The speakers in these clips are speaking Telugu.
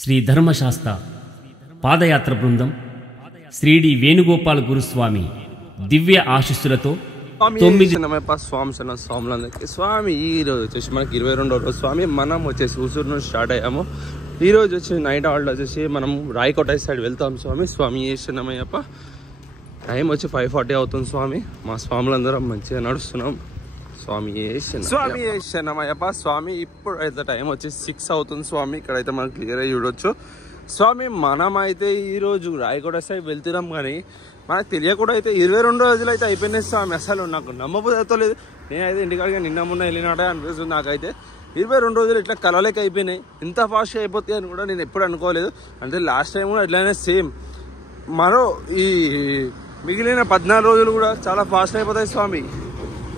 శ్రీ ధర్మశాస్త్ర పాదయాత్ర బృందం శ్రీడి వేణుగోపాల గురుస్వామి దివ్య ఆశీస్సులతో 9 స్వాములందరికీ స్వామి ఈరోజు వచ్చేసి మనకి 22వ రోజు స్వామి. మనం వచ్చేసి హుసూరు నుంచి స్టార్ట్ అయ్యాము. ఈరోజు వచ్చి నైట్ హాల్ట్ వచ్చేసి మనం రాయకోట సైడ్ వెళ్తాం స్వామి. స్వామి శరణమయ్యప్ప. టైం వచ్చి 5:40 అవుతుంది స్వామి. మా స్వాములందరం మంచిగా నడుస్తున్నాం. స్వామి శరణమయ్యప్ప. స్వామి ఇప్పుడు అయితే టైం వచ్చి 6 అవుతుంది స్వామి. ఇక్కడైతే మనం క్లియర్ అయ్యి చూడొచ్చు స్వామి. మనమైతే ఈరోజు రాయకోట సైడ్ వెళ్తున్నాం కానీ మనకు తెలియకుండా అయితే 22 రోజులు అయితే అయిపోయినాయి స్వామి. అసలు నాకు నమ్మబోతో లేదు. నేనైతే ఇంటికాడిగా నిన్న మొన్న వెళ్ళినాడే అనిపిస్తుంది నాకైతే. 22 రోజులు ఇట్లా కలలేక అయిపోయినాయి. ఇంత ఫాస్ట్గా అయిపోతాయి అని కూడా నేను ఎప్పుడు అనుకోలేదు. అంటే లాస్ట్ టైం కూడా ఇట్లానే సేమ్. మరో ఈ మిగిలిన 14 రోజులు కూడా చాలా ఫాస్ట్ అయిపోతాయి స్వామి.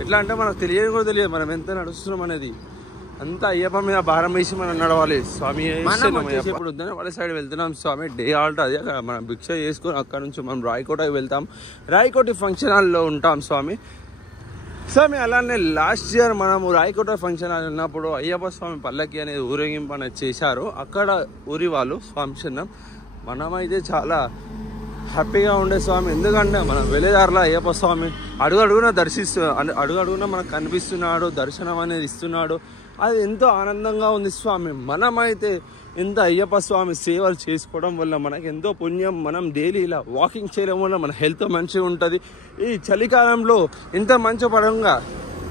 ఎట్లా అంటే మనకు తెలియదు కూడా తెలియదు మనం ఎంత నడుస్తున్నాం అనేది. అంతా అయ్యప్ప మీద భారం వేసి మనం నడవాలి స్వామి. ఇప్పుడు వద్దని వాళ్ళ సైడ్ వెళ్తున్నాం స్వామి. డే ఆల్ట్ అది అక్కడ మనం భిక్ష చేసుకుని అక్కడ నుంచి మనం రాయకోటకి వెళ్తాం. రాయకోట ఫంక్షన్ హాల్లో ఉంటాం స్వామి. స్వామి అలానే లాస్ట్ ఇయర్ మనము రాయకోట ఫంక్షన్ హాల్ ఉన్నప్పుడు అయ్యప్ప స్వామి పల్లకి అనేది ఊరేగింపు అనేది చేశారు. అక్కడ ఊరి వాళ్ళు ఫంక్షన్. మనమైతే చాలా హ్యాపీగా ఉండే స్వామి. ఎందుకంటే మనం వెళ్ళేదారిలో అయ్యప్ప స్వామి అడుగడుగున అడుగడుగున మనకు కనిపిస్తున్నాడు, దర్శనం అనేది ఇస్తున్నాడు. అది ఎంతో ఆనందంగా ఉంది స్వామి. మనమైతే ఎంత అయ్యప్ప స్వామి సేవలు చేసుకోవడం వల్ల మనకి ఎంతో పుణ్యం. మనం డైలీ ఇలా వాకింగ్ చేయడం వల్ల మన హెల్త్ మంచిగా ఉంటుంది. ఈ చలికాలంలో ఎంత మంచి పడంగా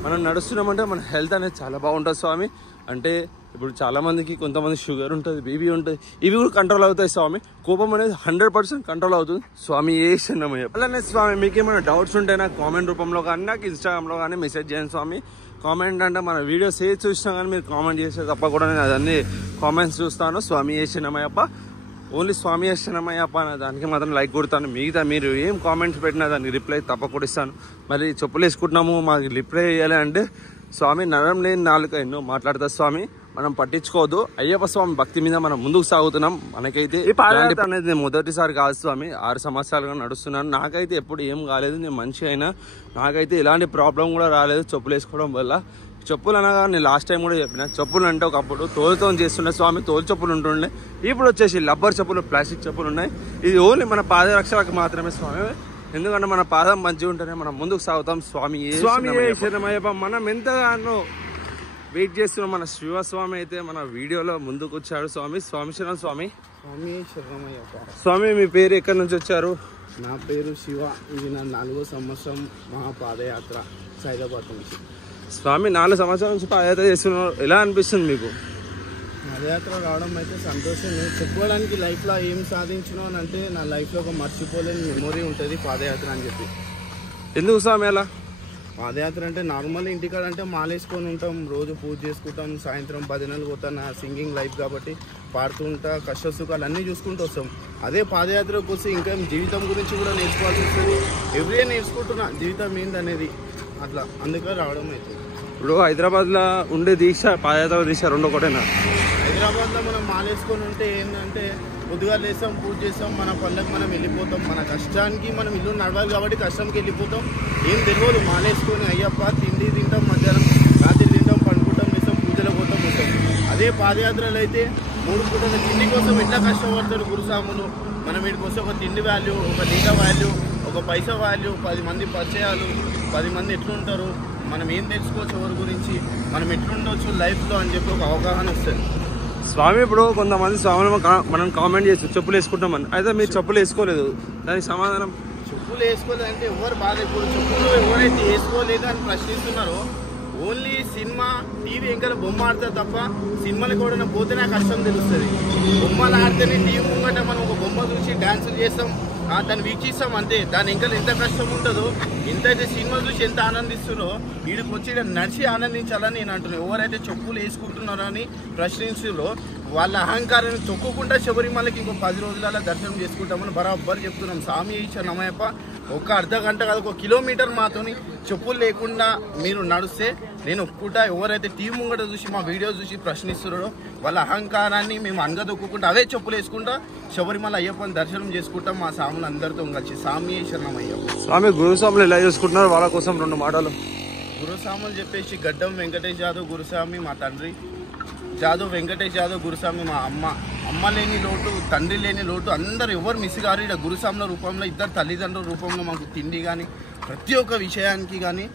మనం నడుస్తున్నామంటే మన హెల్త్ అనేది చాలా బాగుంటుంది స్వామి. అంటే ఇప్పుడు చాలా మందికి కొంతమంది షుగర్ ఉంటుంది, బీపీ ఉంటుంది. ఇవి కూడా కంట్రోల్ అవుతాయి స్వామి. కోపం అనేది 100% కంట్రోల్ అవుతుంది స్వామి. శరణమయ్య. అలానే స్వామి మీకు ఏమైనా డౌట్స్ ఉంటే నాకు కామెంట్ రూపంలో కానీ నాకు ఇన్స్టాగ్రామ్లో కానీ మెసేజ్ చేయండి స్వామి. కామెంట్ అంటే మన వీడియోస్ ఏది చూసినా కానీ మీరు కామెంట్ చేస్తే తప్ప కూడా నేను అదన్నీ కామెంట్స్ చూస్తాను. స్వామి శరణమయ్యప్ప. ఓన్లీ స్వామి శరణమయ్యప్ప అనే దానికి మాత్రం లైక్ కొడతాను. మిగతా మీరు ఏం కామెంట్స్ పెట్టినా దానికి రిప్లై తప్పకుండా ఇస్తాను. మరి చెప్పులు వేసుకుంటున్నాము మాకు రిప్లై చేయాలి అంటే స్వామి నరం లేని నాలుక ఎన్నో మాట్లాడతా స్వామి. మనం పట్టించుకోవద్దు. అయ్యప్ప స్వామి భక్తి మీద మనం ముందుకు సాగుతున్నాం. మనకైతే ఈ పాదయాత్ర అనేది నేను మొదటిసారి కాదు స్వామి. 6 సంవత్సరాలుగా నడుస్తున్నాను. నాకైతే ఎప్పుడు ఏం కాలేదు. నేను మంచి అయినా నాకైతే ఎలాంటి ప్రాబ్లం కూడా రాలేదు చెప్పులు వేసుకోవడం వల్ల. చెప్పులు అనగా నేను లాస్ట్ టైం కూడా చెప్పిన, చెప్పులు అంటే ఒకప్పుడు తోలుతో చేస్తుండే స్వామి. తోలు చెప్పులు ఉంటుండే. ఇప్పుడు వచ్చేసి రబ్బర్ చెప్పులు, ప్లాస్టిక్ చెప్పులు ఉన్నాయి. ఇది ఓన్లీ మన పాదరక్షలకు మాత్రమే స్వామి. ఎందుకంటే మన పాదం మంచిగా ఉంటేనే మనం ముందుకు సాగుతాం స్వామి. స్వామి శరణమయ్యప్ప. మనం ఎంతగానో వెయిట్ చేస్తున్నాం. మన శివస్వామి అయితే మన వీడియోలో ముందుకు వచ్చాడు స్వామి. స్వామి శరణం స్వామి. స్వామి శరణమయ్యప్ప. స్వామి మీ పేరు ఎక్కడి నుంచి వచ్చారు? నా పేరు శివ. ఇది నా 4వ సంవత్సరం మహా పాదయాత్ర సైదాబాద్ నుంచి. స్వామి 4 సంవత్సరాల నుంచి పాదయాత్ర చేస్తున్నారు. ఎలా అనిపిస్తుంది మీకు? పాదయాత్ర రావడం అయితే సంతోషం. నేను చెప్పుకోవడానికి లైఫ్లో ఏం సాధించినా అని అంటే నా లైఫ్లో ఒక మర్చిపోలేని మెమొరీ ఉంటుంది పాదయాత్ర అని చెప్పి. ఎందుకు స్వామి అలా? పాదయాత్ర అంటే నార్మల్ ఇంటికాడ అంటే మాలేసుకొని ఉంటాం, రోజు పూజ చేసుకుంటాం, సాయంత్రం భజనలు పోతాం. నా సింగింగ్ లైఫ్ కాబట్టి పాడుతూ ఉంటా, కష్ట సుఖాలు అన్నీ చూసుకుంటూ వస్తాం. అదే పాదయాత్రకు వస్తే ఇంకా జీవితం గురించి కూడా నేర్చుకోవాల్సి వస్తుంది. ఎవ్రీ నేర్చుకుంటున్నా జీవితం ఏందనేది. అట్లా అందుకే రావడం అవుతుంది. ఇప్పుడు హైదరాబాద్లో ఉండే దీక్ష పాదయాత్ర దీక్ష 2 ఒకటేనా? హైదరాబాద్లో మనం మాలేసుకొని ఉంటే ఏంటంటే పొద్దుగా లేస్తాం, పూజ చేస్తాం, మన పనులకు మనం వెళ్ళిపోతాం. మన కష్టానికి మనం ఇల్లు నడవాలి కాబట్టి కష్టంకి వెళ్ళిపోతాం. ఏం తెలియదు. మాలేసుకొని అయ్యప్ప తిండి తింటాం, మధ్యాహ్నం రాత్రి తింటాం, పండుకుంటాం, వేస్తాం, పూజలు పోతాం వస్తాం. అదే పాదయాత్రలు అయితే 3 పూటల తిండి కోసం ఎట్లా కష్టపడతారు గురుస్వాములు. మనం వీడికి వస్తే ఒక తిండి వాల్యూ, ఒక లీట వాల్యూ, ఒక పైసా వాల్యూ, 10 మంది పరిచయాలు, 10 మంది ఎట్లుంటారు, మనం ఏం తెలుసుకోవచ్చు ఎవరి గురించి, మనం ఎట్లుండవచ్చు లైఫ్లో అని చెప్పి ఒక అవగాహన వస్తుంది స్వామి. ఇప్పుడు కొంతమంది స్వాములు మనం కామెంట్ చేస్తాం చెప్పులు వేసుకుంటామని. అయితే మీరు చెప్పులు వేసుకోలేదు, దానికి సమాధానం? చెప్పులు వేసుకోలేదు అంటే ఎవరు బాధ. ఇప్పుడు చెప్పులు ఎవరైతే వేసుకోలేదు అని ప్రశ్నిస్తున్నారో ఓన్లీ సినిమా, టీవీ ఇంకా బొమ్మ ఆడతారు తప్ప సినిమాలకు కూడా పోతే నాకు కష్టం తెలుస్తుంది. బొమ్మలు ఆడితేనే టీవీ ముంగట మనం ఒక బొమ్మ చూసి డాన్సులు చేస్తాం, దాన్ని వీక్షిస్తాం అంతే. దాని ఇంకా ఎంత కష్టం ఉంటుందో, ఎంతైతే సినిమా చూసి ఎంత ఆనందిస్తున్నారో వీడికి వచ్చి నడిచి ఆనందించాలని నేను అంటున్నాను. ఎవరైతే చెప్పులు వేసుకుంటున్నారో అని ప్రశ్నించారో వాళ్ళ అహంకారాన్ని తొక్కుకుంటా శబరిమలకి ఇంకో 10 రోజులలో దర్శనం చేసుకుంటామని బరాబర్ చెప్తున్నాం. స్వామి శరణమయ్యప్ప. ఒక అర్ధ గంట కాదు, 1 కిలోమీటర్ మాతోని చెప్పులు లేకుండా మీరు నడిస్తే నేను ఒప్పుకుంటా. ఎవరైతే టీవీ ముంగట చూసి మా వీడియో చూసి ప్రశ్నిస్తున్నారో వాళ్ళ అహంకారాన్ని మేము అనగదొక్కుంటా అవే చెప్పులు వేసుకుంటా శబరిమల అయ్యప్పని దర్శనం చేసుకుంటాం మా స్వాములు అందరితో కలిసి. స్వామి శరణమయ్యప్ప. స్వామి గురుస్వాములు ఎలా చూసుకుంటున్నారు వాళ్ళ కోసం 2 మాటలు. గురుస్వాములు చెప్పేసి గడ్డం వెంకటేష్ యాదవ్ గురుస్వామి మా తండ్రి. జాదవ్ వెంకటేష్ జాదవ్ గురుస్వామి మా అమ్మ లేని లోటు, తండ్రి లేని లోటు అందరు ఎవరు మిస్ గారు. ఇక్కడ గురుస్వాముల రూపంలో ఇద్దరు తల్లిదండ్రుల రూపంలో మాకు తిండి కానీ ప్రతి ఒక్క విషయానికి కానీ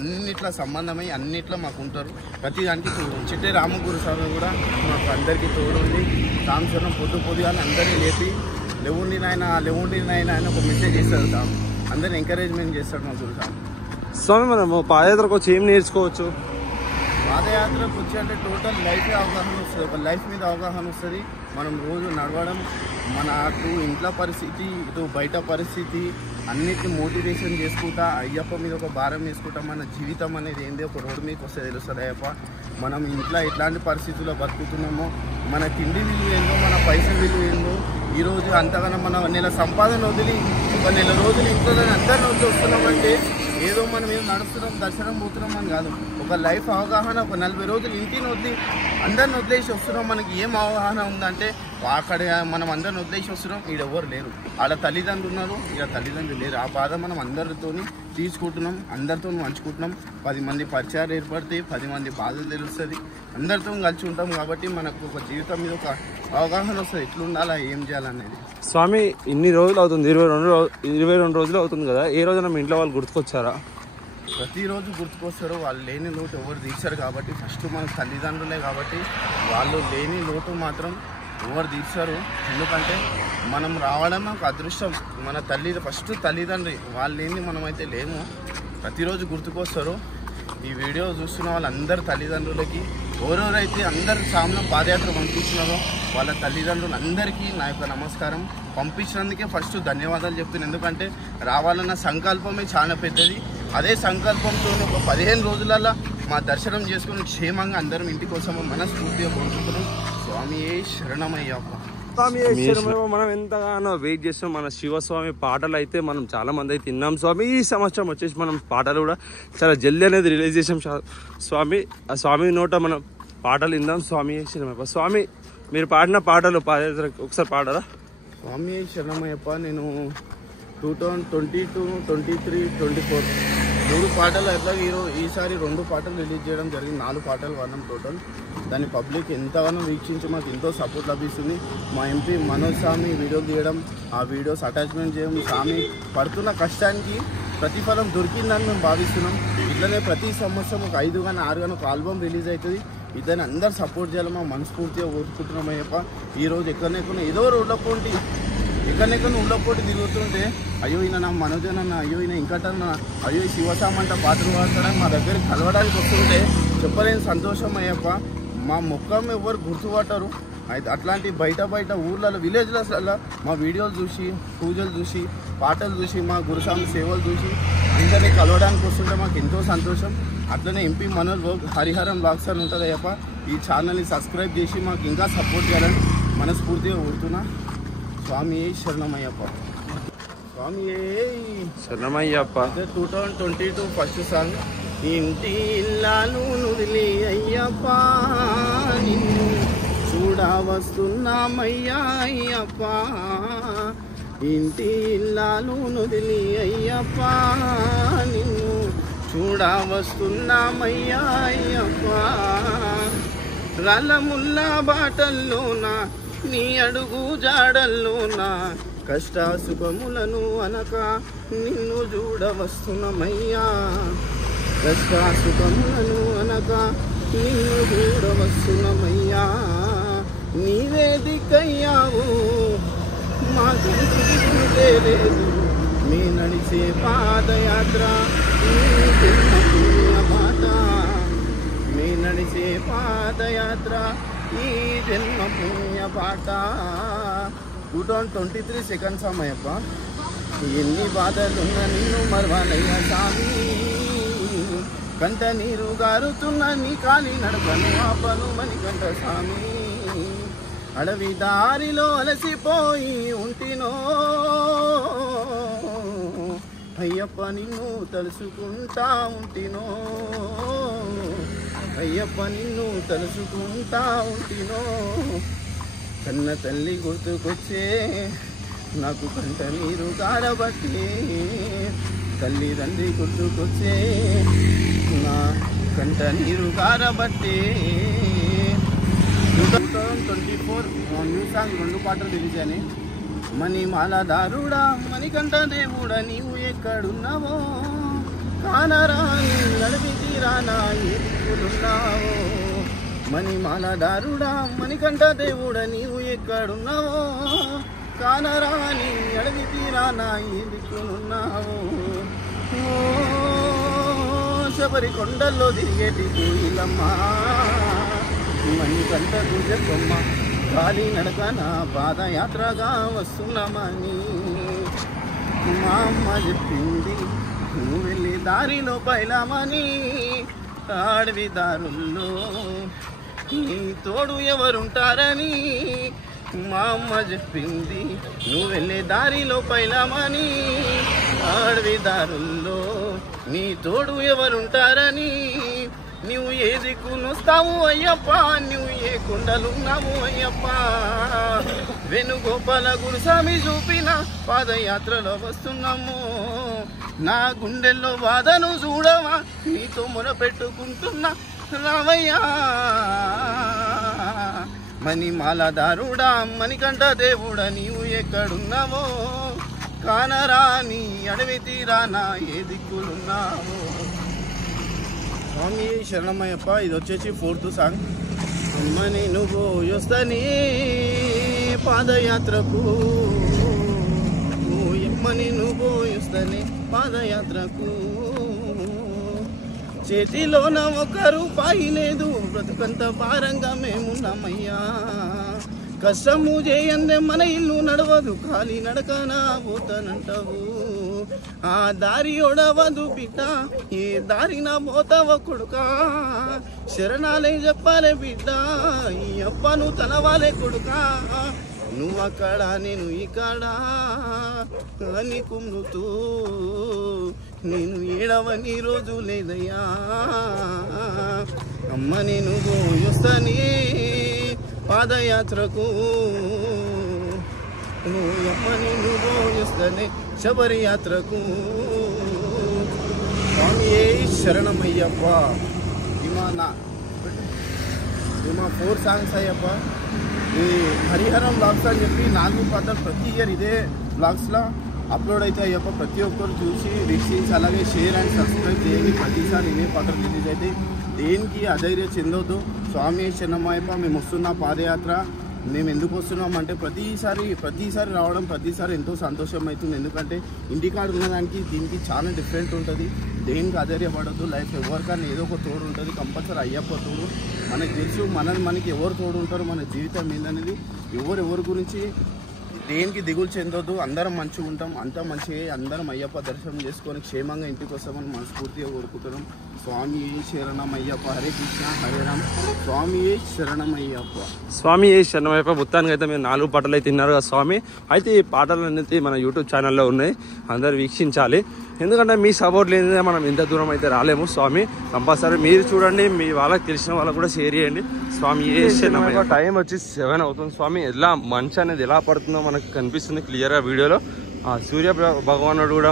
అన్నిట్లా సంబంధమై అన్నిట్లో మాకు ఉంటారు. ప్రతి దానికి చిట్టే రామ గురుస్వామి కూడా మాకు అందరికీ తోడుండి సాంస్వరం పొద్దు కానీ అందరినీ లేపి లేవుండి నాయన అని ఒక మెసేజ్ చేస్తారు. అందరిని ఎంకరేజ్మెంట్ చేస్తాడు మా గురుస్వామి. స్వామి మనము పాదయాత్రకు వచ్చి ఏం నేర్చుకోవచ్చు? పాదయాత్రకు వచ్చి అంటే టోటల్ లైఫ్ అవగాహన వస్తుంది, ఒక లైఫ్ మీద అవగాహన వస్తుంది. మనం రోజు నడవడం, మన అటు ఇంట్లో పరిస్థితి ఇటు బయట పరిస్థితి అన్నిటిని మోటివేషన్ చేసుకుంటా అయ్యప్ప మీద ఒక భారం వేసుకుంటా మన జీవితం అనేది ఏంది ఒక రోడ్డు మీకు వస్తే తెలుస్తుంది. అయ్యప్ప మనం ఇంట్లో ఎట్లాంటి పరిస్థితుల్లో బతుకుతున్నామో, మన తిండి విలువ ఏందో, మన పైసల విలువ ఏందో, ఈరోజు అంతగానో మన నెల సంపాదన వదిలి ఒక నెల రోజులు ఇంట్లో అందరిని వదిలి వస్తున్నామంటే ఏదో మనం ఏం నడుస్తున్నాం దర్శనం పోతున్నాం అని కాదు. ఒక లైఫ్ అవగాహన, ఒక 40 రోజులు ఇంటిని వదిలి అందరిని వదిలేసి వస్తున్నాం. మనకి ఏం అవగాహన ఉందంటే అక్కడ మనం అందరిని వదిలేసి వస్తున్నాం, ఈడ ఎవరు లేరు, ఆడ తల్లిదండ్రులు ఉన్నారు, ఈడ తల్లిదండ్రులు లేరు. ఆ బాధ మనం అందరితో తీసుకుంటున్నాం, అందరితో పంచుకుంటున్నాం. 10 మంది పరిచయాలు ఏర్పడతాయి, 10 మంది బాధలు తెలుస్తుంది, అందరితో కలిసి ఉంటాం. కాబట్టి మనకు ఒక జీవితం మీద ఒక అవగాహన వస్తుంది, ఎట్లుండాలా ఏం చేయాలనేది. స్వామి ఇన్ని రోజులు అవుతుంది, 22 రోజులు అవుతుంది కదా, ఏ రోజున మీ ఇంట్లో వాళ్ళు గుర్తుకొచ్చారా? ప్రతిరోజు గుర్తుకొస్తారు. వాళ్ళు లేని లోటు ఎవరు తీర్చారు కాబట్టి ఫస్ట్ మన తల్లిదండ్రులే కాబట్టి వాళ్ళు లేని లోటు మాత్రం ఎవరు తీర్చారు. ఎందుకంటే మనం రావడం ఒక అదృష్టం. మన ఫస్ట్ తల్లిదండ్రి వాళ్ళు లేని మనమైతే లేము. ప్రతిరోజు గుర్తుకొస్తారు. ఈ వీడియో చూస్తున్న వాళ్ళందరు తల్లిదండ్రులకి ఎవరెవరైతే అందరు సామ్యం పాదయాత్ర పంపించినారో వాళ్ళ తల్లిదండ్రులందరికీ నా యొక్క నమస్కారం. పంపించినందుకే ఫస్ట్ ధన్యవాదాలు చెప్తున్నాను. ఎందుకంటే రావాలన్న సంకల్పమే చాలా పెద్దది. అదే సంకల్పంతో ఒక 15 రోజులలో మా దర్శనం చేసుకుని క్షేమంగా అందరం ఇంటికి వస్తామో మనస్ఫూర్తిగా కోరుకుంటున్నాం. స్వామి శరణమయ్యప్ప. మనం ఎంతగానో వెయిట్ చేస్తాం. మన శివస్వామి పాటలు అయితే మనం చాలా మంది అయితే విన్నాం స్వామి. ఈ సంవత్సరం వచ్చేసి మనం పాటలు కూడా చాలా జల్దీ అనేది రిలీజ్ చేసాం స్వామి. ఆ స్వామి నోట మనం పాటలు విందాం. స్వామి శరణమయ్యప్ప. స్వామి మీరు పాడిన పాటలు ఒకసారి పాడరా? స్వామి శరణమయ్యప్ప. నేను 2022, 23, 24 3 పాటలు అట్లా ఈసారి 2 పాటలు రిలీజ్ చేయడం జరిగింది. 4 పాటలు వాడినాం టోటల్. దాని పబ్లిక్ ఎంతగానో వీక్షించి మాకు ఎంతో సపోర్ట్ లభిస్తుంది. మా ఎంపీ మనోజ్ స్వామి వీడియో తీయడం, ఆ వీడియోస్ అటాచ్మెంట్ చేయడం, స్వామి పడుతున్న కష్టానికి ప్రతిఫలం దొరికిందని మేము భావిస్తున్నాం. ఇట్లనే ప్రతి సంవత్సరం ఒక 5 కానీ 6 కానీ ఒక ఆల్బమ్ రిలీజ్ అవుతుంది. ఇద్దరిని అందరు సపోర్ట్ చేయాలి. మా మనస్ఫూర్తిగా కోరుకుంటున్నాం అయ్యప్ప. ఈరోజు ఎక్కడెక్కడ ఏదో రోడ్ల పోటీ ఎక్కడెక్కడ ఊళ్ళో పోటీ తిరుగుతుంటే అయ్యో ఈయన నా మనోజనన్న, అయ్యో ఈయన ఇంకటన్నా, అయ్యో శివసామంట పాటలు పాడతాడని మా దగ్గరికి కలవడానికి వస్తుంటే చెప్పలేని సంతోషం అయ్యప్ప. మా ముఖం ఎవరు గుర్తుపట్టరు. అయితే అట్లాంటి బయట ఊర్లలో విలేజ్లలో మా వీడియోలు చూసి, పూజలు చూసి, పాటలు చూసి, మా గురుస్వామి సేవలు చూసి అందరినీ కలవడానికి వస్తుంటే మాకు ఎంతో సంతోషం. అట్లనే ఎంపీ మనోజ్ హరిహరం బ్లాగ్స్ అని ఉంటుంది అయ్యప్ప. ఈ ఛానల్ని సబ్స్క్రైబ్ చేసి మాకు ఇంకా సపోర్ట్ చేయాలని మనస్ఫూర్తిగా కోరుతున్నా. స్వామి శరణమయ్యప్ప. స్వామి శరణమయ్యప్ప. 2022 ఫస్ట్ సాంగ్. ఇంటి ఇల్లాలు నుదిలి అయ్యప్ప, నిన్ను చూడ వస్తున్నామయ్యా అయ్యప్ప. ఇంటి ఇల్లాలు నుదిలి అయ్యప్ప, నిన్ను చూడ వస్తున్నామయ్యా అయ్యప్ప. రలముల్ల బాటల్లోన నీ అడుగు జాడల్లోన కష్ట సుఖములను అనక నిన్ను చూడ వస్తున్నామయ్యా. కష్ట సుఖములను అనక నిన్ను చూడ వస్తున్నామయ్యా. నీవే దిక్కయ్యావు మాకు లేదు. మీ నడిచే పాదయాత్ర మాట, మీ నడిచే పాదయాత్ర ఈ జన్మ పుణ్య పాట. 2023 సెకండ్ సాంగ్ అయ్యప్ప. ఎన్ని బాధలున్న నిన్ను మరవాలయ్యా స్వామి, కంట నీరు గారుతున్న నీ కాలి నడపను ఆపను మణికంఠ స్వామి. అడవి దారిలో అలసిపోయి ఉంటినో అయ్యప్ప, నిన్ను తలుసుకుంటా ఉంటినో అయ్యప్ప, నిన్ను తలుసుకుంటా ఉంటినో. కన్న తల్లి గుర్తుకొచ్చే నాకు కంట నీరు గారబట్టి. తల్లిదండ్రి గుర్తుకొచ్చే నా కంట నీరు కారబట్టే 2024 న్యూ సాంగ్ 2 పాటలు రిలీజ్ అయినాయి. మణిమాలదారుడా మణికంఠ దేవుడా నీవు ఎక్కడున్నావో కానరాని అడవి తీరానా ఏ దిక్కులున్నావో. మణిమాలదారుడా మణికంఠ దేవుడా నీవు ఎక్కడున్నావో కానరాని అడవి తీరానా ఏ దిక్కులున్నావో. శబరి కొండల్లో తిరిగేటి కోయిలమ్మ మణికంఠ దుర్గమ్మ గాలి నడకన పాదయాత్రగా వస్తున్నామని మా అమ్మ చెప్పింది. నువ్వు వెళ్ళే దారిలో పైలామని అడవి దారుల్లో నీ తోడు ఎవరుంటారని మా అమ్మ చెప్పింది. నువ్వు వెళ్ళే దారిలో పైలామని అడవి దారుల్లో నీ తోడు ఎవరుంటారని. నువ్వు ఏ దిక్కునొస్తావు అయ్యప్ప నువ్వు ఏ కొండలున్నావు అయ్యప్ప. వేణుగోపాల గురుస్వామి చూపిన పాదయాత్రలో వస్తున్నాము. నా గుండెల్లో బాధను చూడవా నీతో మొరపెట్టుకుంటున్నా రావయ్యా. మణిమాలదారుడా మణికంఠ దేవుడా నీవు ఎక్కడున్నావో కానరాని అడవి తీరానా ఏ దిక్కులున్నావో. స్వామి శరణమయ్యప్ప. ఇది వచ్చేసి 4th సాంగ్. అమ్మని నువ్వు వస్తని పాదయాత్రకు ఎమ్మని నువ్వు వస్తని పాదయాత్రకు. చేతిలోన 1 రూపాయి లేదు బ్రతుకంత భారంగా మేమున్నామయ్యా. కష్టము చేయందే మన ఇల్లు నడవదు ఖాళీ నడకనా పోతానంటావు. ఆ దారి ఒడవదు బిడ్డ ఏ దారిన పోతావ కొడుకా. శరణాలే చెప్పాలే బిడ్డ ఈ అప్పను తలవాలే కొడుకా. నువ్వు అక్కడ నేను ఇక్కడ అని కుమ్ముతూ నేను ఏడవని రోజు లేదయ్యా. అమ్మ నేను వస్తాని పాదయాత్రకు అమ్మని నువ్వు వస్తానే శబరి యాత్రకు. స్వామి శరణమయ్యప్ప. ఇమా 4 సాంగ్స్ అయ్యప్ప. ఈ హరిహరం బ్లాగ్స్ అని చెప్పి 4 పాటలు ప్రతి ఇయర్ ఇదే బ్లాగ్స్లో అప్లోడ్ అయితే అయ్యప్ప. ప్రతి ఒక్కరు చూసి వీక్షించి అలాగే షేర్ అండ్ సబ్స్క్రైబ్ చేయండి. ప్రతిసారి ఇదే పాటలు రిలీజ్ అయితే దేనికి అధైర్యం చెందొద్దు. స్వామి శరణమయ్యప్ప. మేము వస్తున్న పాదయాత్ర మేము ఎందుకు వస్తున్నాం అంటే ప్రతిసారి రావడం ప్రతిసారి ఎంతో సంతోషం అవుతుంది. ఎందుకంటే ఇంటికాడ ఉన్నదానికి దీనికి చాలా డిఫరెంట్ ఉంటుంది. దేనికి అధైర్యపడద్దు. లైఫ్ ఎవరికైనా ఏదో ఒక తోడు ఉంటుంది. కంపల్సరీ అయ్యప్ప తోడు మనకు తెలుసు. మనకి ఎవరు తోడు ఉంటారో మన జీవితం ఏందనేది. ఎవరి గురించి దేనికి దిగులు చెందొద్దు. అందరం మంచిగా ఉంటాం. అంతా మంచిగా అందరం అయ్యప్ప దర్శనం చేసుకొని క్షేమంగా ఇంటికి వస్తామని మనస్ఫూర్తిగా కోరుకుంటున్నాం. స్వామి శరణమయ్యప్ప. హరే కృష్ణ హరే రామ్. స్వామి శరణమయ్యప్ప. స్వామి శరణమయ్యప్ప. మొత్తానికి అయితే మీరు 4 పాటలు అయితే తిన్నారు కదా స్వామి. అయితే ఈ పాటలు అనేది మన యూట్యూబ్ ఛానల్లో ఉన్నాయి. అందరు వీక్షించాలి. ఎందుకంటే మీ సపోర్ట్ లేనిదే మనం ఇంత దూరం అయితే రాలేము. స్వామి కంపల్సరీ మీరు చూడండి. మీ వాళ్ళకి తెలిసిన వాళ్ళకు కూడా షేర్ చేయండి. స్వామి శరణమయ్యప్ప. టైం వచ్చి 7 అవుతుంది స్వామి. ఎలా మంచు అనేది ఎలా పడుతుందో మనకు కనిపిస్తుంది క్లియర్గా వీడియోలో. ఆ సూర్య భగవానుడు కూడా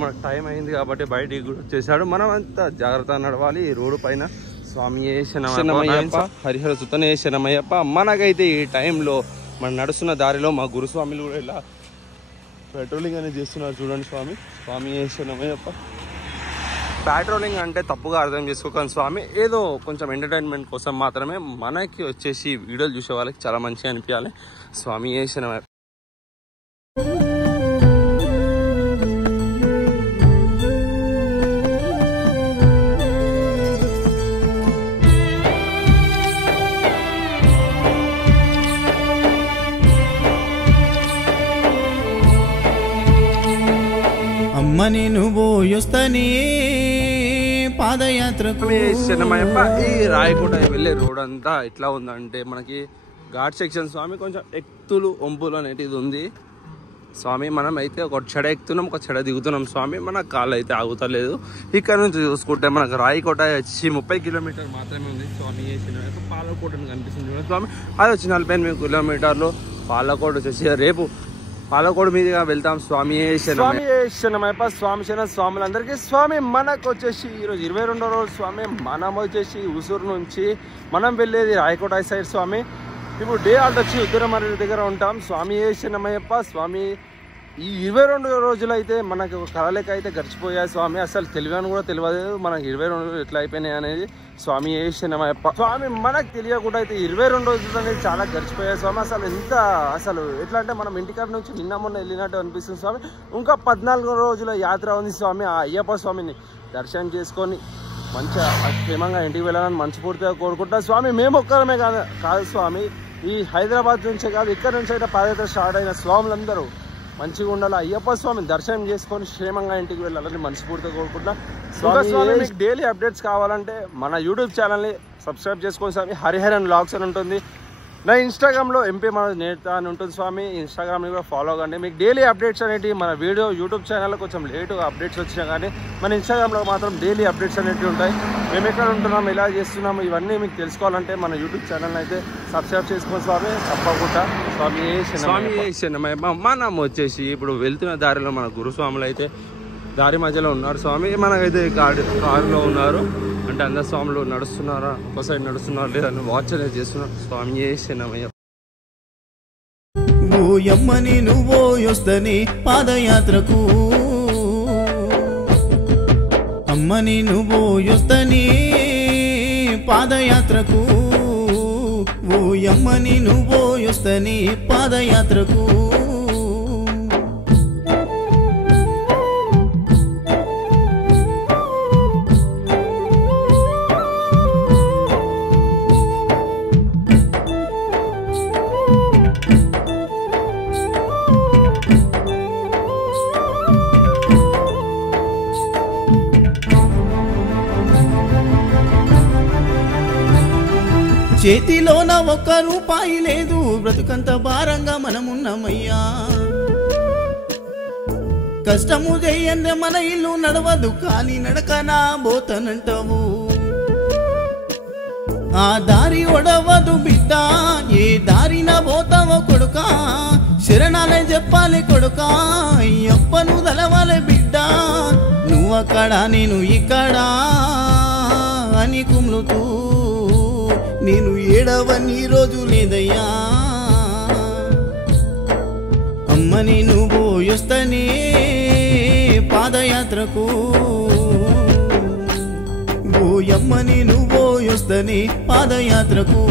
మనకు టైం అయింది కాబట్టి బయటికి కూడా వచ్చేసాడు. మనం అంతా జాగ్రత్తగా నడవాలి ఈ రోడ్డు పైన. స్వామి శరణమయ్యప్ప. హరిహర సుతనే శరణమయ్యప్ప. మనకైతే ఈ టైంలో మనం నడుస్తున్న దారిలో మా గురుస్వామిలు కూడా ఇలా పెట్రోలింగ్ అనేది చేస్తున్నారు చూడండి స్వామి. స్వామి శరణమయ్యప్ప. పెట్రోలింగ్ అంటే తప్పుగా అర్థం చేసుకోకండి స్వామి. ఏదో కొంచెం ఎంటర్టైన్మెంట్ కోసం మాత్రమే. మనకి వచ్చేసి వీడియోలు చూసే వాళ్ళకి చాలా మంచిగా అనిపించాలి. స్వామి శరణమయ్యప్ప. అమ్మని నువ్వు వస్తని పాదయాత్రకు. శరణమయ్యప్ప. ఈ రాయకోట వెళ్ళే రోడ్ అంతా ఎట్లా ఉందంటే మనకి ఘాట్ సెక్షన్ స్వామి. కొంచెం ఎత్తులు ఒంపులు అనేటిది ఉంది స్వామి. మనం అయితే ఒక చెడ ఎక్కుతున్నాం ఒక చెడ దిగుతున్నాం స్వామి. మన కాళ్ళు అయితే ఆగుతలేదు. ఇక్కడ నుంచి చూసుకుంటే మనకు రాయకోట వచ్చి 30 కిలోమీటర్లు మాత్రమే ఉంది స్వామి. శరణమయ్యప్ప. పాలకోట కనిపిస్తుంది స్వామి. అది వచ్చి 48 కిలోమీటర్లు. పాలకోట వచ్చేసి రేపు పాలకోడు మీదుగా వెళ్తాం. స్వామి శరణమయ్యప్ప. స్వామి స్వాములందరికీ స్వామి. మనకు వచ్చేసి ఈరోజు 22వ రోజు స్వామి. మనం వచ్చేసి ఉసూరు నుంచి మనం వెళ్ళేది రాయకోట సైడ్ స్వామి. ఇప్పుడు డే ఆల్ట్ వచ్చి ఉత్తరమర్రి దగ్గర ఉంటాం. స్వామి శరణమయ్యప్ప. స్వామి ఈ 22 రోజులు అయితే మనకు కళలకి అయితే గడిచిపోయాయి స్వామి. అసలు తెలియని కూడా తెలియదు మనకు 22 రోజులు ఎట్లా అయిపోయినాయి అనేది. స్వామి శరణమయ్యప్ప. స్వామి మనకు తెలియకుండా అయితే 22 రోజులు అనేది చాలా గడిచిపోయాయి స్వామి. అసలు ఎట్లా అంటే మనం ఇంటికాడ నుంచి నిన్న మొన్న వెళ్ళినట్టు అనిపిస్తుంది స్వామి. ఇంకా 14 రోజుల యాత్ర ఉంది స్వామి. ఆ అయ్యప్ప స్వామిని దర్శనం చేసుకొని మంచిగా క్షేమంగా ఇంటికి వెళ్ళాలని మనస్ఫూర్తిగా కోరుకుంటాం స్వామి. మేము ఒక్కరమే కాదు స్వామి, ఈ హైదరాబాద్ నుంచే కాదు ఇక్కడ నుంచి అయితే పాదయాత్ర స్టార్ట్ అయిన స్వాములందరూ మంచిగా ఉండాలి. అయ్యప్ప స్వామి దర్శనం చేసుకొని క్షేమంగా ఇంటికి వెళ్ళాలని మనస్ఫూర్తిగా కోరుకుంటున్నా స్వామి. మీకు డైలీ అప్డేట్స్ కావాలంటే మన యూట్యూబ్ ఛానల్ని సబ్స్క్రైబ్ చేసుకోండి స్వామి. హరిహరన్ వ్లాగ్స్ అని ఉంటుంది. నా ఇన్స్టాగ్రామ్లో ఎంపీ మన నేత అని ఉంటుంది స్వామి. ఇన్స్టాగ్రామ్ని కూడా ఫాలో అవ్వండి. మీకు డైలీ అప్డేట్స్ అనేవి మన వీడియో యూట్యూబ్ ఛానల్లో కొంచెం లేటుగా అప్డేట్స్ వచ్చినా కానీ మన ఇన్స్టాగ్రామ్లో మాత్రం డైలీ అప్డేట్స్ అనేవి ఉంటాయి. మేము ఎక్కడ ఉంటున్నాం, ఎలా చేస్తున్నాము, ఇవన్నీ మీకు తెలుసుకోవాలంటే మన యూట్యూబ్ ఛానల్ అయితే సబ్స్క్రైబ్ చేసుకోండి స్వామి. తప్పకుండా స్వామి శరణమయ్యప్ప. మనం వచ్చేసి ఇప్పుడు వెళ్తున్న దారిలో మన గురుస్వాములు అయితే దారి మధ్యలో ఉన్నారు స్వామి. మనకైతే కారులో ఉన్నారు. అంటే అందరు స్వాములు నడుస్తున్నారా, ఒక సైడ్ నడుస్తున్నారు లేదని వాచ్ అనేది చేస్తున్నారు. స్వామి శరణమయ్యప్ప. ఓయమ్మని నువ్వో యొస్తని పాదయాత్రకు, అమ్మని నువ్వో యొస్తని పాదయాత్రకు, ఓయమ్మని నువ్వో యొస్తని పాదయాత్రకు. చేతిలోన ఒక్క రూపాయి లేదు, బ్రతుకంత భారంగా మనమున్నామయ్యా. కష్టము చేయందే మన ఇల్లు నడవదు, కానీ నడకనా పోతానంటావు. ఆ దారి ఒడవదు బిడ్డ, ఏ దారిన పోతావో కొడుకా. శరణాలే చెప్పాలి కొడుకా, అయ్యప్పను తలవాలే బిడ్డ. నువ్వక్కడ నేను ఇక్కడ అని కుమ్లుతూ నేను ఏడవని రోజు లేదయ్యా. అమ్మని నువ్వు యొస్తనే పాదయాత్రకు, ఓయమ్మని నువ్వు యొస్తనే పాదయాత్రకు.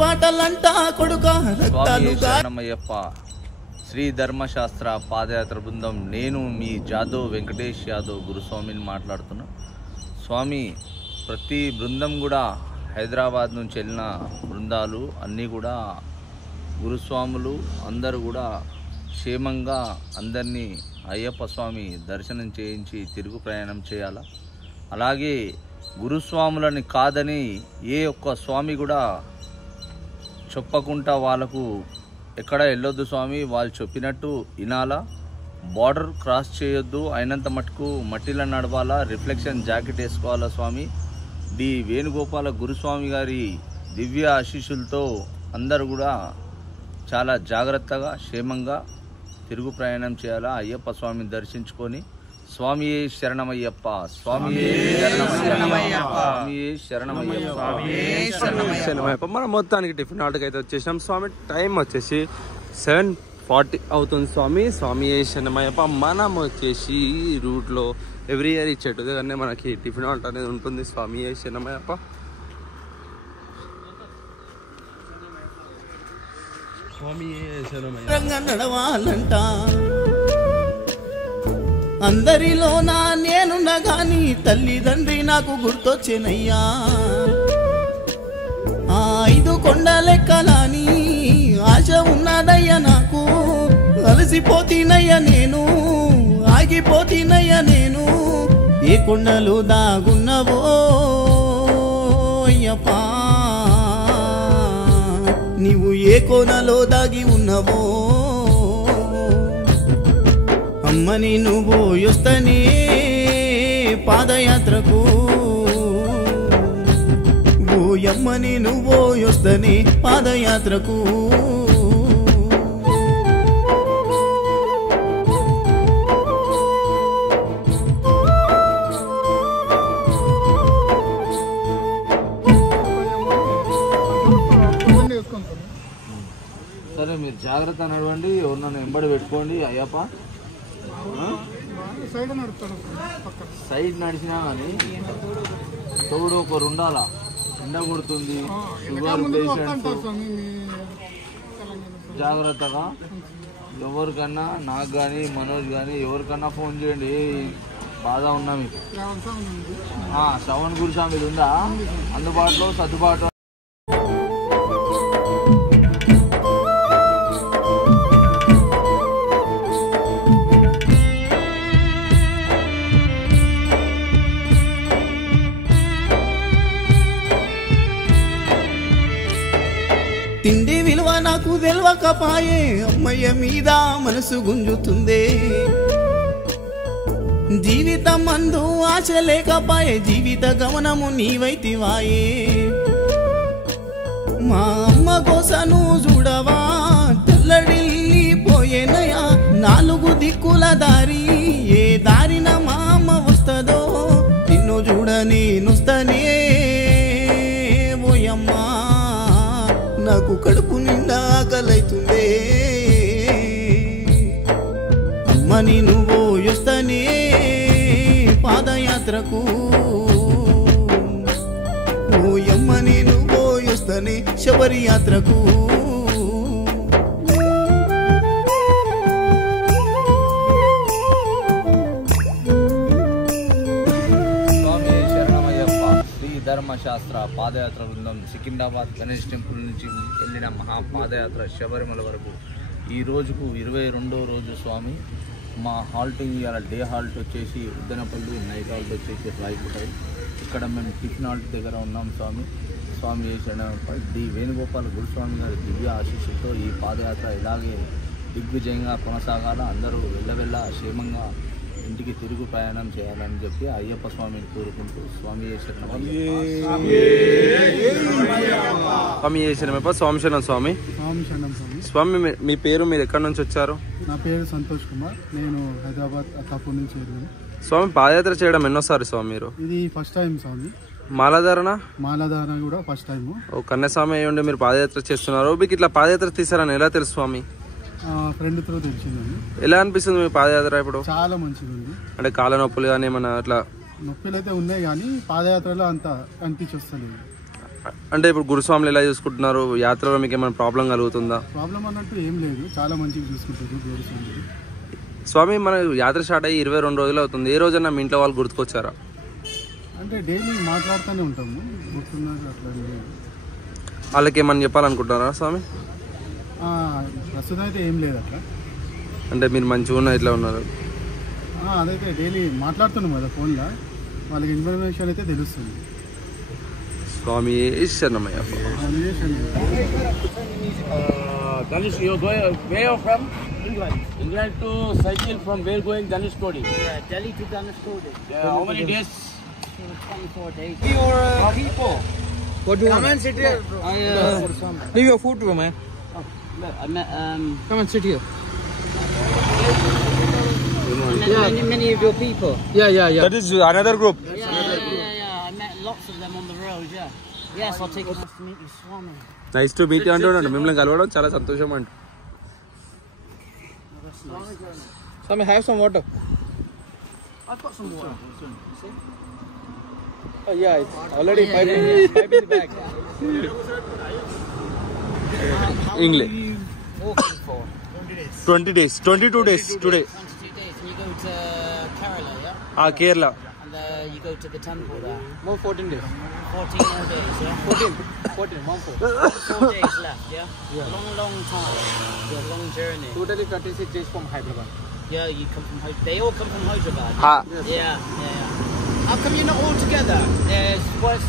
బాటలంటా కొడుకా శరణమయ్యప్ప. శ్రీ ధర్మశాస్త్ర పాదయాత్ర బృందం. నేను మీ జాదవ్ వెంకటేష్ యాదవ్ గురుస్వామిని మాట్లాడుతున్నా స్వామి. ప్రతి బృందం కూడా హైదరాబాద్ నుంచి వెళ్ళిన బృందాలు అన్నీ కూడా గురుస్వాములు అందరూ కూడా క్షేమంగా అందరినీ అయ్యప్ప స్వామి దర్శనం చేయించి తిరుగు ప్రయాణం చేయాలా. అలాగే గురుస్వాములని కాదని ఏ ఒక్క స్వామి కూడా చెప్పకుండా వాళ్ళకు ఎక్కడ వెళ్ళొద్దు స్వామి. వాళ్ళు చెప్పినట్టు వినాలా, బార్డర్ క్రాస్ చేయొద్దు, అయినంత మటుకు మట్టిలో నడవాలా, రిఫ్లెక్షన్ జాకెట్ వేసుకోవాలా స్వామి. డి వేణుగోపాల గురుస్వామి గారి దివ్య ఆశీస్సులతో అందరూ కూడా చాలా జాగ్రత్తగా క్షేమంగా తిరుగు ప్రయాణం చేయాలా. అయ్యప్ప స్వామిని దర్శించుకొని స్వామి శరణమయ్యప్ప, స్వామి శరణమయ్యప్ప. మనం మొత్తానికి టిఫిన్ ఆర్డర్కి అయితే వచ్చేసాం స్వామి. టైం వచ్చేసి 7:40 అవుతుంది స్వామి. స్వామి శరణమయ్యప్ప. మనం వచ్చేసి రూట్లో ఎవ్రీ ఇయర్ ఈ చెట్టు దగ్గరనే మనకి టిఫిన్ ఆర్డర్ అనేది ఉంటుంది. స్వామి శరణమయ్యప్ప. స్వామి శరణమయ్యప్ప. నడవాలంట అందరిలోనా నేనున్నా గాని తల్లిదండ్రి నాకు గుర్తొచ్చేనయ్యా. 5 కొండలెక్కలని ఆశ ఉన్నదయ్యా నాకు. అలసిపోతినయ్య నేను, ఆగిపోతినయ్య నేను, ఏ కొండలో దాగున్నవో అయ్యప్పా, నీవు ఏ కోనలో దాగి ఉన్నవో. అమ్మని నువ్వు యొస్తనే పాదయాత్రకు, ఓయమ్మని నువ్వు యొస్తనే పాదయాత్రకు. సరే మీరు జాగ్రత్త నడవండి, ఎవరినైనా వెంబడి పెట్టుకోండి. అయ్యప్ప సైడ్ నడిచినా కానీ తోడు ఒకరు ఉండాలా, ఎండ కొడుతుంది, షుగర్ పేషెంట్స్. జాగ్రత్తగా ఎవరికన్నా, నాకు కానీ మనోజ్ కానీ ఎవరికన్నా ఫోన్ చేయండి. బాధ ఉన్నా మీకు శ్రవణ్ గురుస్వామి ఇది ఉందా అందుబాటులో, సర్దుబాటు. తిండి విలువ నాకు తెలవకపాయే, అమ్మయ్య మీద మనసు గుంజుతుందే. జీవితం అందు ఆశ లేకపాయే, జీవిత గమనము నీవైతివాయే. మా అమ్మ కోసను చూడవా తెల్లడిల్లిపోయేనయా, నాలుగు దిక్కుల దారి ఏ దారిన మా అమ్మ వస్తుందో, నిన్ను చూడ నేనొస్తనే ఓయమ్మా, నాకు కడుపు నిండా ఆకలైతుందే. అమ్మని నువ్వు యొస్తనే పాదయాత్రకు, ఓయమ్మని నువ్వు యొస్తనే శబరి యాత్రకు. స్వామి శరణమయ్యప్ప. శ్రీ ధర్మశాస్త్ర పాదయాత్ర బృందం సికింద్రాబాద్ గణేష్ టెంపుల్ నుంచి వెళ్ళిన మహాపాదయాత్ర శబరిమల వరకు ఈ రోజుకు 22వ రోజు స్వామి. మా హాల్టింగ్ ఇవాళ డే హాల్ట్ వచ్చేసి ఉద్దనపల్లి, నైట్ హాల్ట్ వచ్చేసి రాయకోటాయి. ఇక్కడ మేము టిఫిన్ హాల్ట్ దగ్గర ఉన్నాం స్వామి. స్వామి శరణమయ్యప్ప. డి వేణుగోపాల్ గురుస్వామి గారి దివ్య ఆశీస్సులతో ఈ పాదయాత్ర ఇలాగే దిగ్విజయంగా కొనసాగాల, అందరూ వెళ్ళవెళ్ళ క్షేమంగా ఇంటికి తిరుగు ప్రయాణం చేయాలని చెప్పి అయ్యప్ప స్వామిని కోరుకుంటూ స్వామి శరణమయ్యప్ప. స్వామి శరణం స్వామి. స్వామి మీ పేరు, మీరు ఎక్కడి నుంచి వచ్చారు? నా పేరు సంతోష్ కుమార్, నేను హైదరాబాద్ అత్తాపూర్ నుంచి వెళ్ళాను. స్వామి పాదయాత్ర చేయడం ఎన్నోసారి స్వామి మీరు? ఇది ఫస్ట్ టైం స్వామి. మాలాధారణ కూడా ఫస్ట్ టైం. ఓ కన్యాస్వామి అయ్యండి మీరు పాదయాత్ర చేస్తున్నారు. మీకు ఇట్లా పాదయాత్ర తీసారని ఎలా తెలుసు స్వామి? ఫ్రెండ్ తో తెలిసిందండి. ఎలా అనిపిస్తుంది మీ పాదయాత్ర ఇప్పుడు? చాలా మంచిగా ఉంది. అంటే కాళ్ళ నొప్పులు కానీ ఏమన్నా అట్లా? నొప్పులు అయితే ఉన్నాయి కానీ పాదయాత్రలో అంత అనిపించొస్తలేదు. అంటే ఇప్పుడు గురుస్వాములు ఎలా చూసుకుంటున్నారు? యాత్రలో మీకు ఏమైనా ప్రాబ్లం కలుగుతుందా? ప్రాబ్లం అన్నట్టు ఏం లేదు, చాలా మంచిగా చూసుకుంటారు గురుస్వామి. స్వామి మన యాత్ర స్టార్ట్ అయ్యి 22 రోజులు అవుతుంది. ఏ రోజన్నా మీ ఇంట్లో వాళ్ళు గుర్తుకొచ్చారా? అంటే డైలీ మాట్లాడుతూనే ఉంటాము, గుర్తున్నారు అట్లా. వాళ్ళకి ఏమన్నా చెప్పాలనుకుంటున్నారా స్వామి? ప్రస్తుతం అయితే ఏం లేదు అట్లా. అంటే మీరు మంచిగా ఉన్న ఇట్లా ఉన్నారు? అదైతే డైలీ మాట్లాడుతున్నాం కదా ఫోన్లో, వాళ్ళకి ఇన్ఫర్మేషన్ అయితే తెలుస్తుంది. స్వామి శరణమయ్యప్ప. Danish, you're going, where you're from? England. England to cycle from where going? Dhanushkodi. Yeah, Delhi to Dhanushkodi. How many days? 24 days. Your people. What do you want? Come and sit here, bro. Leave your food to me. Come and sit here. Many of your people. Yeah. That is another group. Yeah. I met lots of them on the road, yeah. Yes, I'll take it. Nice to meet you, Swami. Nice to meet అంటున్నాడు. మిమ్మల్ని కలవడం చాలా సంతోషం అంట. Swami, have some water. I've got some water. Oh yeah, it's already pipe in the bag. English. Walking for 20 days. 22 days today. 22 days. And you go to Kerala, yeah? Kerala. And you go to the temple there. More 14 days. 14 more days, yeah? 14, 1 4. 4 days left, yeah? Long time. Long journey. Totally 36 days from Hyderabad. Yeah, you come from Hyderabad. They all come from Hyderabad. Yes. Yeah. How come you're not all together? There's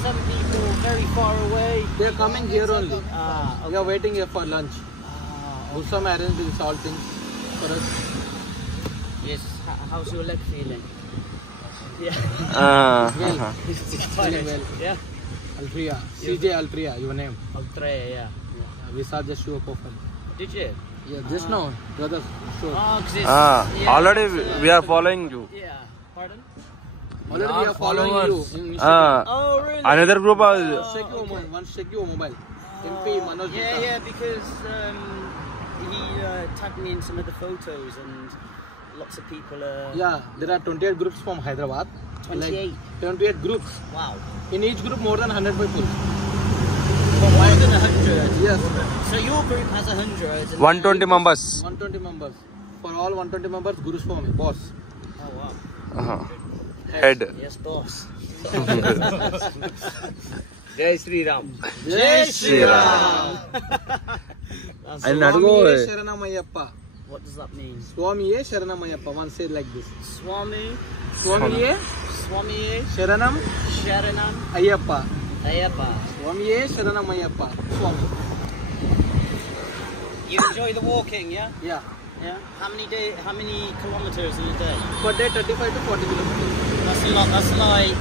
some people very far away. They're coming here only. Okay. We are waiting here for lunch. Guswami arranged these all things for us. Yes. How's your leg feeling? Yeah. Feeling well. Yeah. Altria. CJ Altria, your name. Altria, yeah. We saw just show profile. Did you? Yeah, just now. The other show. Oh, 'cause it's, Already we are following you. Yeah. Pardon? Already we are following you. Oh, really? Another group Check your mobile. Once check your mobile. MP Manoj. Yeah, because he tagged me in some of the photos and lots of people Yeah, there are 28 groups from Hyderabad. 28. 28 groups. Wow. In each group more than 100 people. More than 100. Yes. So your group has 100. And 120 members. 120 members. For all 120 members, Guru Swami, boss. Oh, wow. Head. Yes, boss. Jai Sri Ram. Jai Shri Ram. And Nadugo. Swamiye Sharanamayappa. What does that mean? Swamiye Sharanamayappa. One say like this. Swami. Swamiye Sharanam. Ayyappa. Ayappa. Swamiye Sharanamayappa. Swami. You enjoy the walking, yeah? Yeah. Yeah. How many kilometers in a day? Per day 35 to 40 kilometers. That's a lot. That's like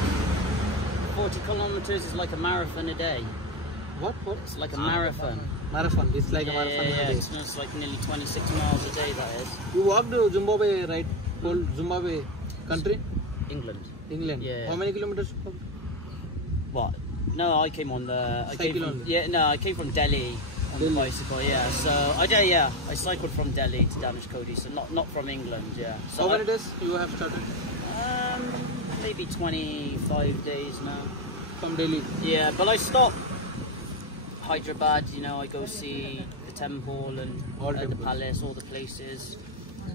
40 kilometers is like a marathon a day. What? It's like a marathon. Marathon. It's like a marathon in a day. It's like nearly 26 miles a day, that is. You walked to Zimbabwe, right? Whole Zimbabwe country? England. England. Yeah. How many kilometers? What? No, I came on the... Cycle only? Yeah, no, I came from Delhi on the bicycle, yeah. So, I cycled from Delhi to Dhanushkodi, so not from England, yeah. So How many days you have started? Maybe 25 days now. From Delhi? Yeah, but I stopped Hyderabad, you know, I go see the temple and All the temples. palace, all the places.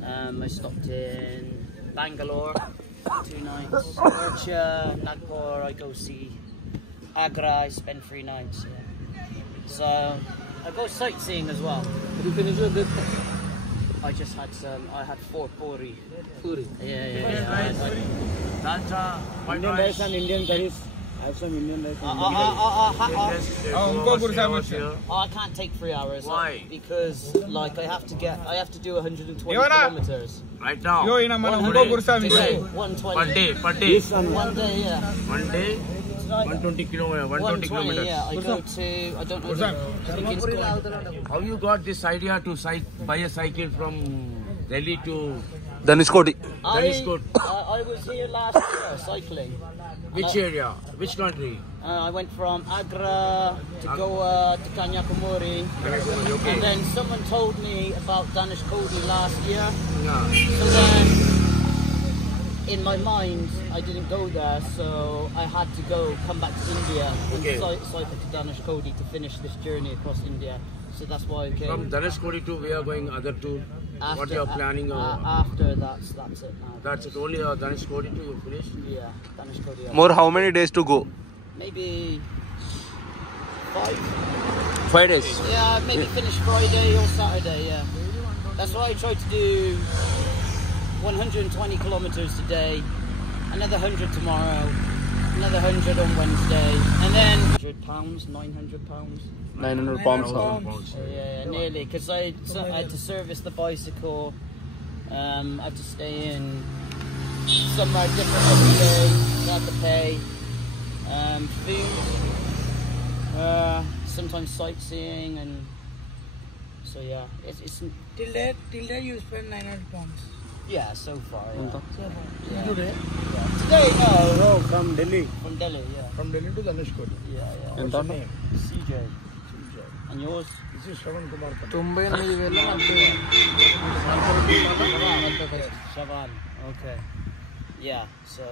I stopped in Bangalore 2 nights. Orcha, Nagpur, I go see Agra, I spend 3 nights, yeah. So, I go sightseeing as well. Did you finish your breakfast? I just had I had 4 puri. Puri. Yeah. Indian rice and Indian curries. I have some Indian rice. I can't take 3 hours. Why? Because like I have to do 120 kilometers. Right now. 120. Per day. One day, yeah. 1 day. 120 kilometers. 120 kilometers. Yeah. I go to. I don't know. I think it's called. How you got this idea to buy a cycle from Delhi to Dhanushkodi. I was here last year cycling. which area? Which country? I went from Agra to Goa to Kanyakumari. Okay. And then someone told me about Dhanushkodi last year. Yeah. So then, in my mind, I didn't go there, so I had to come back to India and cycle to Dhanushkodi to finish this journey across India. So that's why I came. From Dhanushkodi to we are going other two. What you are planning? After that's it now. That's it. Only Dhanushkodi to you finish. Yeah, Dhanushkodi. More how many days to go? Maybe 5. 5 days. Yeah, maybe finish Friday or Saturday, yeah. That's why I tried to do 120 kilometers today, another 100 tomorrow, another 100 on Wednesday, and then £100, £900. 900 pounds. Yeah, nearly, because I had to service the bicycle, I had to stay in somewhere different every day, I had to pay, food, sometimes sightseeing, and so yeah, it's Till there you spend 900 pounds. yeah, so far, yeah. Today? Today, no, From Delhi. from Delhi, yeah. From Delhi to Dhanushkodi. Yeah. And What's your name? CJ. And yours? This is Shravan Kumar. 98,040 Shaban. Okay. Yeah, so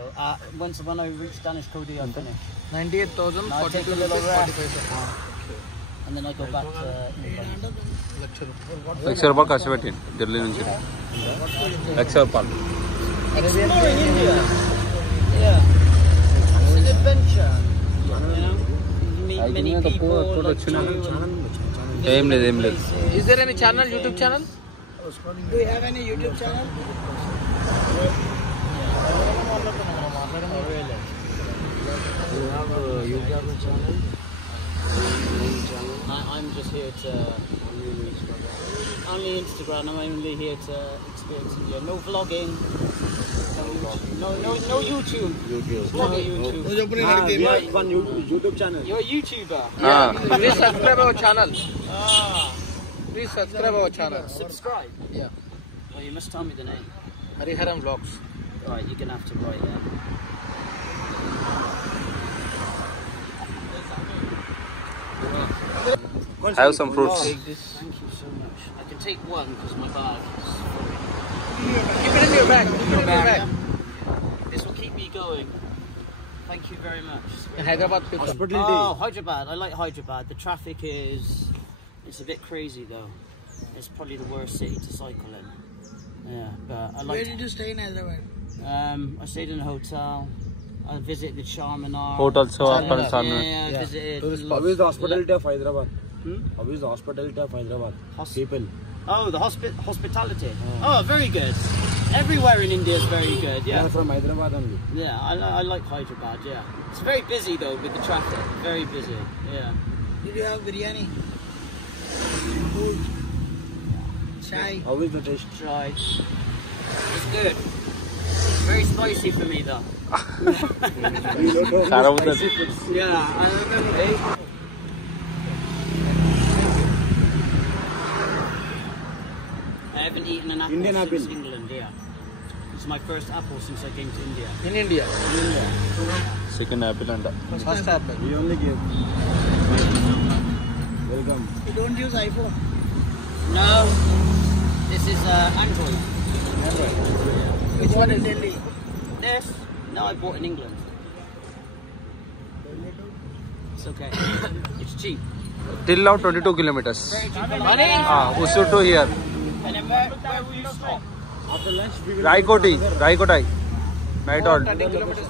when I reach Dhanushkodi, I'll finish. 98,042 little rupees rest. 45. And then I go back to England. లక్ష రూపాయలు ఖర్చు పెట్టింది ఢిల్లీ నుంచి లక్ష రూపాయలు Exploring India. Yeah. adventure. You know, you meet many people like you. ఏం లేదు ఏం లేదు. Is there any channel, YouTube channel? Do you have any YouTube channel? You have a YouTube channel? I'm just here to only Instagram. I'm only here to experience India. No vlogging. No YouTube. No YouTube. We have one YouTube channel. You're a YouTuber. Please subscribe our channel. Please subscribe our channel. Subscribe. Yeah. Well, you must tell me the name. Hariharam Vlogs. Right, you're gonna have to write that. Have some fruits. Thank you so much. I can take one because my bag is Keep it in your bag. Keep it in your bag. This will keep me going. Thank you very much. Hyderabad people. Oh, Hyderabad. I like Hyderabad. The traffic it's a bit crazy though. It's probably the worst city to cycle in. Yeah, but I like. Where did you stay in Hyderabad? I stayed in a hotel. I visited the Charminar. Hotel so Yeah, I visited. How is the hospitality of Hyderabad? How is the hospitality of Hyderabad? People. Oh, the hospitality. Oh, very good. Everywhere in India is very good. They Yeah. are from Hyderabad only. Yeah, I like Hyderabad. Yeah, it's very busy though with the traffic. Very busy. Yeah. Did you have biryani? Food? Chai? How is the taste? Try. It's good. Very spicy for me though. ఖరాబ్ అవుతుంది. Yeah, I remember. I haven't eaten an apple Indian since apple. England. Yeah, it's my first apple since I came to India. In India. Chicken Apple అంట. First apple. We only give. Welcome. You don't use iPhone? No, this is Android. Which one in Delhi? This? No, I bought in England. It's okay. It's cheap. Till now 22 kilometers. Hosur to here. And then where will you stop? After lunch, we will. Raikotai. Night halt.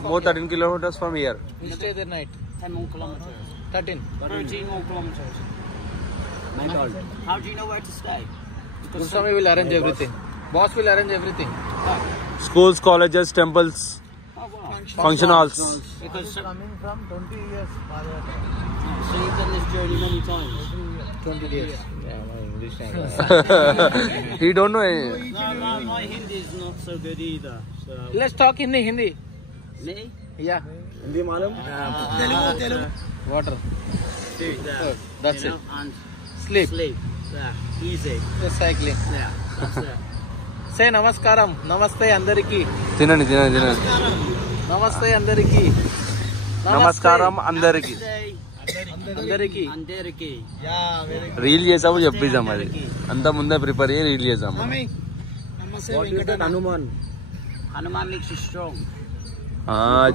More 13 kilometers from here. We stay there night. 10 more kilometers. 13. 13 more kilometers. Night halt. How do you know where to stay? Because Goswami will arrange everything. Boss will arrange everything. Schools, colleges, temples, oh, wow. function halls. Because Coming from 20 years father. so you've done this journey many times. 20 days. Yeah, my English He don't know. No, my Hindi is not so good either. So Let's talk in Hindi. me? Yeah. Hindi malum? Telugu. Water. Yeah. That's you it. know, and Sleep. sleep. Yeah. Easy. Just cycling. Yeah. That's it. Say namaskaram. Namaste andariki. తినండి. Namaste andariki. నమస్కారం అందరికి. Andariki. Andariki. Yeah, very good. Reel చేసాము చెప్పేసాం అది అంతా ముందే ప్రిపేర్ అయ్యి రీల్ చేసాము. Mami, Namaste What is that Venkatana. Hanuman? Hanuman makes you strong.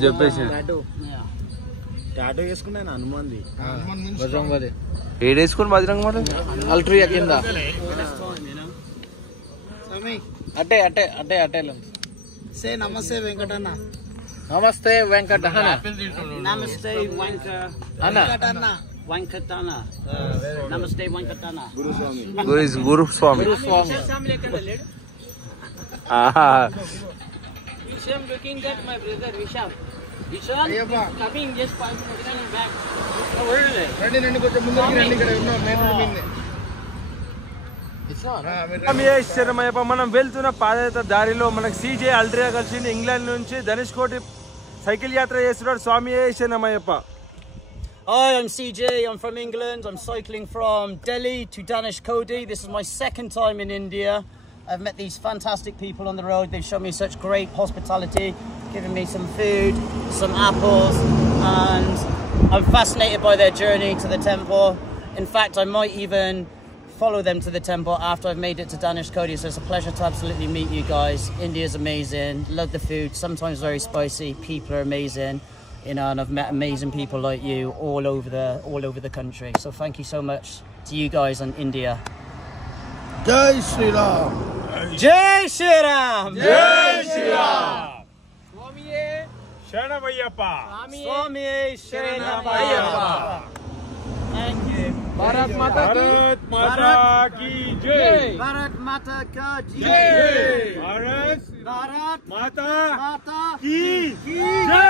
చెప్పేసి Tattoo. Yeah. Tattoo వేసుకున్నాను హనుమాన్ది. Bajrangwali. ఏడేసుకొని బజరంగ మాట Altria kinda. This time, you know. Mami, Atte. say Namaste Venkatana. Namaste Venkatana. Namaste Anna. Venkatana. Wankatana. Namaste Wankatana. Guru Swamy. Visham looking at my brother Visham. Visham coming just 5 minutes back. Oh, really? రండి కొంచెం ముందుకి రండి ఇక్కడ ఉన్నాం మెయిన్ శరణమయ్యప్ప. మనం వెళ్తున్న పాదయాత్ర దారిలో మనకు సీజే అల్ట్రియా కలిసింది. ఇంగ్లాండ్ నుంచి ధనుష్కోటి సైకిల్ యాత్ర చేస్తున్నాడు. స్వామి శరణమయ్యప్ప. Hi, I'm CJ. I'm from England. I'm cycling from Delhi to Dhanushkodi. This is my second time in India. I've met these fantastic people on the road. They've shown me such great hospitality, given me some food, some apples, and I'm fascinated by their journey to the temple. In fact, I might even follow them to the temple after I've made it to Dhanushkodi. So it's a pleasure to absolutely meet you guys. India's amazing. Love the food. Sometimes very spicy. People are amazing. You know, and I've met amazing people like you all over the country. So thank you so much to you guys in India. జై శ్రీరామ్. Jai Shri Ram! జై శ్రీరామ్. శరణమయ్యప్ప. స్వామి శరణమయ్యప్ప. Thank you. భారత్ మాతా కీ జై. భారత్ మాతా కీ జై. జై. భారత్ మాతా కీ జై.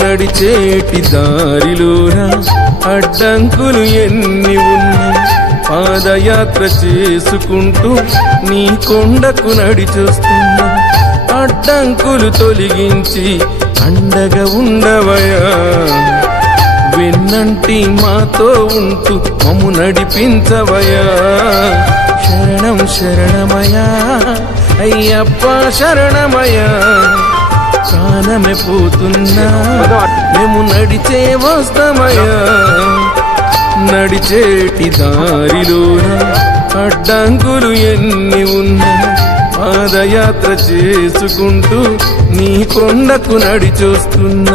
నడిచేటి దారిలోన అడ్డంకులు ఎన్ని ఉన్నా పాదయాత్ర చేసుకుంటూ నీ కొండకు నడిచొస్తున్నా అడ్డంకులు తొలగించి అండగా ఉండవయా వెన్నంటి మాతో ఉంటూ మమ్ము నడిపించవయా శరణం శరణమయా అయ్యప్ప శరణమయా ప్రాణమే పోతున్నా మేము నడిచే వస్తామయ్యా నడిచేటి దారిలోన అడ్డంకులు ఎన్ని ఉన్నా పాదయాత్ర చేసుకుంటూ నీ కొండకు నడిచొస్తున్నా